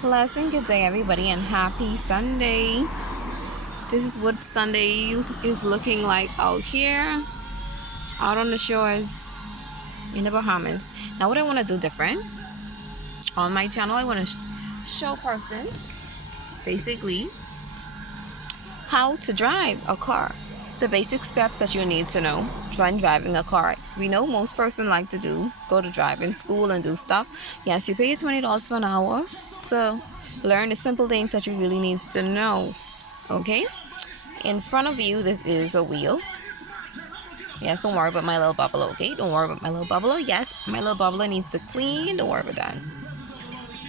Pleasant good day, everybody, and happy Sunday. This is what Sunday is looking like out here, out on the shores in the Bahamas. Now, what I want to do different on my channel, I want to show persons basically how to drive a car. The basic steps that you need to know when driving a car. We know most persons like to go to driving school and do stuff. Yes, you pay $20 for an hour to learn the simple things that you really need to know. Okay? In front of you, this is a wheel. Yes, don't worry about my little bubbler, okay? Don't worry about my little bubbler. Yes, my little bubbler needs to clean. Don't worry about that.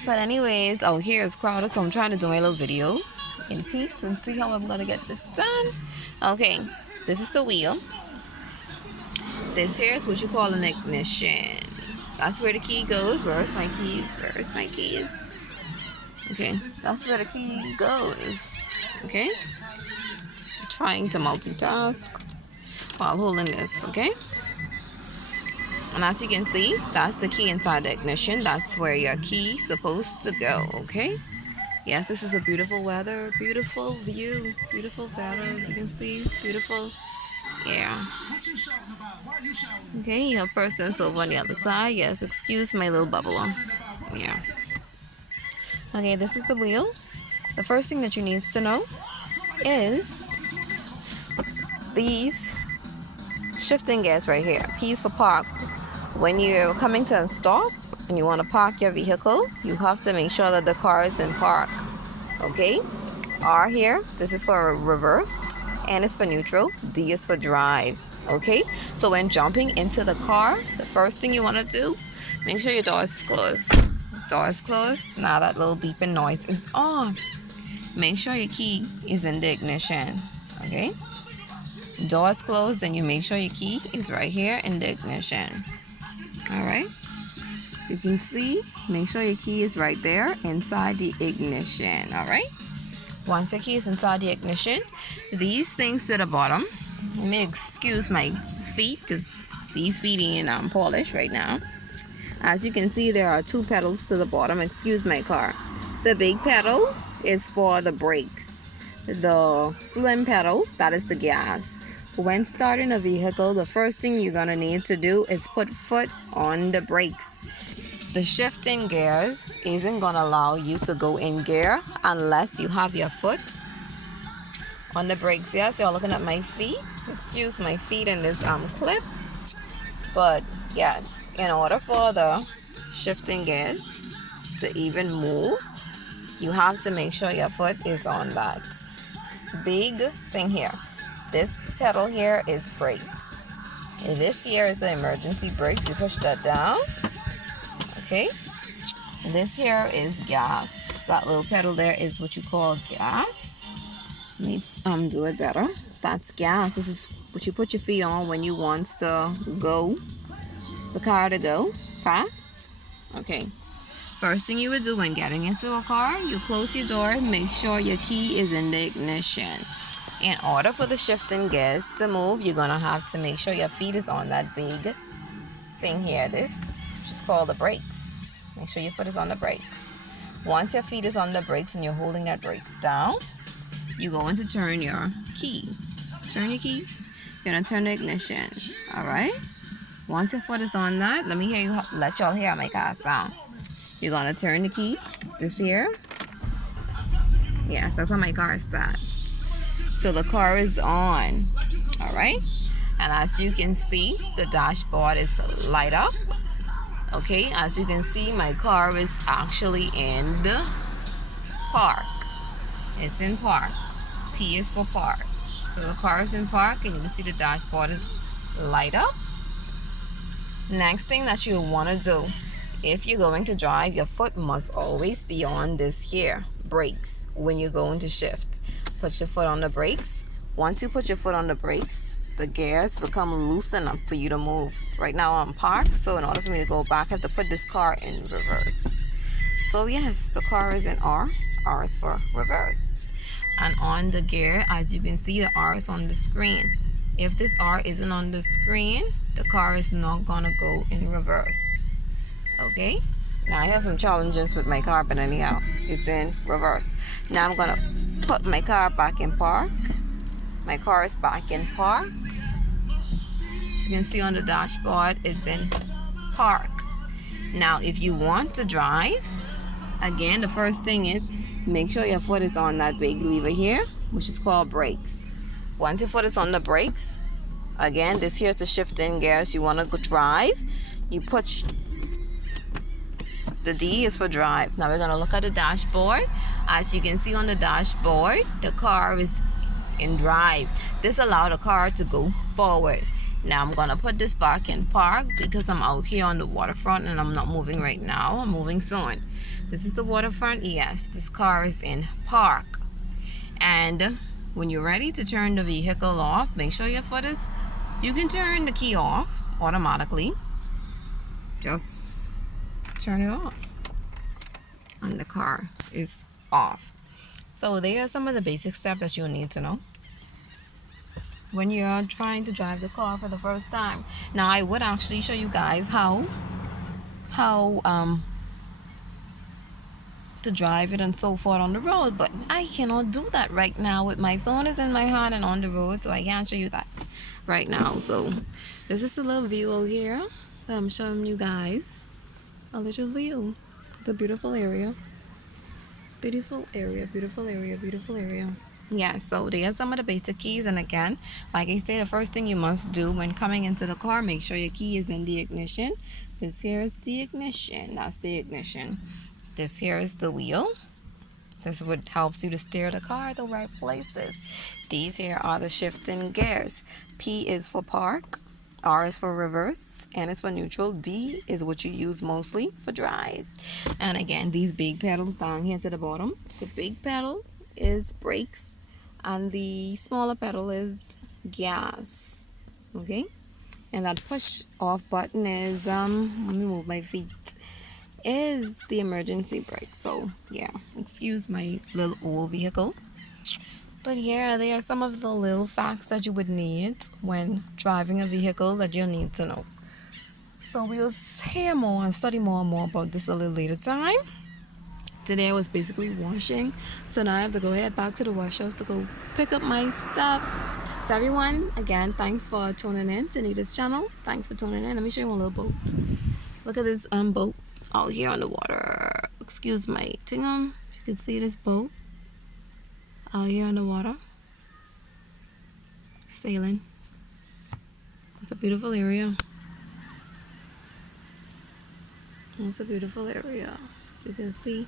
But anyways, out here it's crowded, so I'm trying to do my little video in peace and see how I'm going to get this done. Okay, this is the wheel. This here is what you call an ignition. That's where the key goes. Where's my keys? Where's my keys? Okay, that's where the key goes. Okay, trying to multitask while holding this. Okay, and as you can see, that's the key inside the ignition. That's where your key is supposed to go. Okay. Yes, this is a beautiful weather, beautiful view, beautiful weather, as you can see, beautiful, yeah. Okay, you have persons over on the other side. Yes, excuse my little bubble. Yeah. Okay, this is the wheel. The first thing that you need to know is these shifting gears right here. P's for park. When you're coming to a stop, and you want to park your vehicle, you have to make sure that the car is in park. Okay, R here, this is for reversed, N is for neutral, D is for drive. Okay, so when jumping into the car, the first thing you want to do, make sure your door is closed. Door is closed. Now that little beeping noise is off. Make sure your key is in the ignition. Okay, door is closed, and you make sure your key is right here in the ignition. All right. You can see, make sure your key is right there inside the ignition. All right, once your key is inside the ignition, these things to the bottom, let me excuse my feet because these feet ain't polished right now. As you can see, there are two pedals to the bottom. Excuse my car. The big pedal is for the brakes. The slim pedal, that is the gas. When starting a vehicle, the first thing you're gonna need to do is put foot on the brakes. The shifting gears isn't going to allow you to go in gear unless you have your foot on the brakes. Yes, you're looking at my feet. Excuse my feet in this clip. But yes, in order for the shifting gears to even move, you have to make sure your foot is on that big thing here. This pedal here is brakes. This here is the emergency brakes. You push that down. Okay, this here is gas. That little pedal there is what you call gas. Let me do it better. That's gas. This is what you put your feet on when you want to go, the car to go fast. Okay, first thing you would do when getting into a car, you close your door, make sure your key is in the ignition. In order for the shifting gears to move, you're gonna have to make sure your feet is on that big thing here. This is called the brakes. Make sure your foot is on the brakes. Once your feet is on the brakes and you're holding that brakes down, you're going to turn your key. Turn your key. You're gonna turn the ignition. All right. Once your foot is on that, let me hear you. Let y'all hear my car down. You're gonna turn the key. This here. Yes, that's how my car starts. So the car is on. All right. And as you can see, the dashboard is light up. Okay, as you can see, my car is actually in the park. It's in park. P is for park. So the car is in park, and you can see the dashboard is light up. Next thing that you want to do, if you're going to drive, your foot must always be on this here, brakes, when you're going to shift. Put your foot on the brakes. Once you put your foot on the brakes, the gears become loose enough for you to move. Right now I'm parked, so in order for me to go back, I have to put this car in reverse. So yes, the car is in R. R is for reverse. And on the gear, as you can see, the R is on the screen. If this R isn't on the screen, the car is not gonna go in reverse. Okay? Now I have some challenges with my car, but anyhow, it's in reverse. Now I'm gonna put my car back in park. My car is back in park. As you can see on the dashboard, it's in park. Now if you want to drive, again, the first thing is make sure your foot is on that big lever here, which is called brakes. Once your foot is on the brakes, again, this here is the shifting gears. You want to go drive, you push. The D is for drive. Now we're going to look at the dashboard. As you can see on the dashboard, the car is in drive. This allows the car to go forward. Now I'm going to put this back in park because I'm out here on the waterfront and I'm not moving right now. I'm moving soon. This is the waterfront. Yes, this car is in park. And when you're ready to turn the vehicle off, make sure your foot is, you can turn the key off automatically. Just turn it off and the car is off. So there are some of the basic steps that you'll need to know when you're trying to drive the car for the first time. Now I would actually show you guys how to drive it and so forth on the road, but I cannot do that right now with my phone is in my hand and on the road, so I can't show you that right now. So this is a little view over here that I'm showing you guys. A little view. It's a beautiful area. Beautiful area, beautiful area, beautiful area. Yeah, so there are some of the basic keys, and again, like I say, the first thing you must do when coming into the car, make sure your key is in the ignition. This here is the ignition. That's the ignition. This here is the wheel. This is what helps you to steer the car the right places. These here are the shifting gears. P is for park, R is for reverse, N is for neutral, D is what you use mostly for drive. And again, these big pedals down here to the bottom. The big pedal is brakes and the smaller pedal is gas. Okay? And that push off button is let me move my feet, is the emergency brake. So yeah, excuse my little old vehicle, but yeah, there are some of the little facts that you would need when driving a vehicle that you'll need to know. So we'll hear more and study more and more about this a little later time. Today I was basically washing, so now I have to go head back to the wash house to go pick up my stuff. So everyone, again, thanks for tuning in to Nita's channel. Thanks for tuning in. Let me show you one little boat. Look at this boat out here on the water. Excuse my tingum. If you can see this boat out here on the water, sailing. It's a beautiful area. It's a beautiful area. As you can see,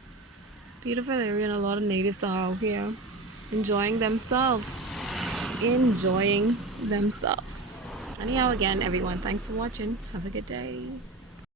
beautiful area, and a lot of natives are out here enjoying themselves. Anyhow, again, everyone, thanks for watching. Have a good day.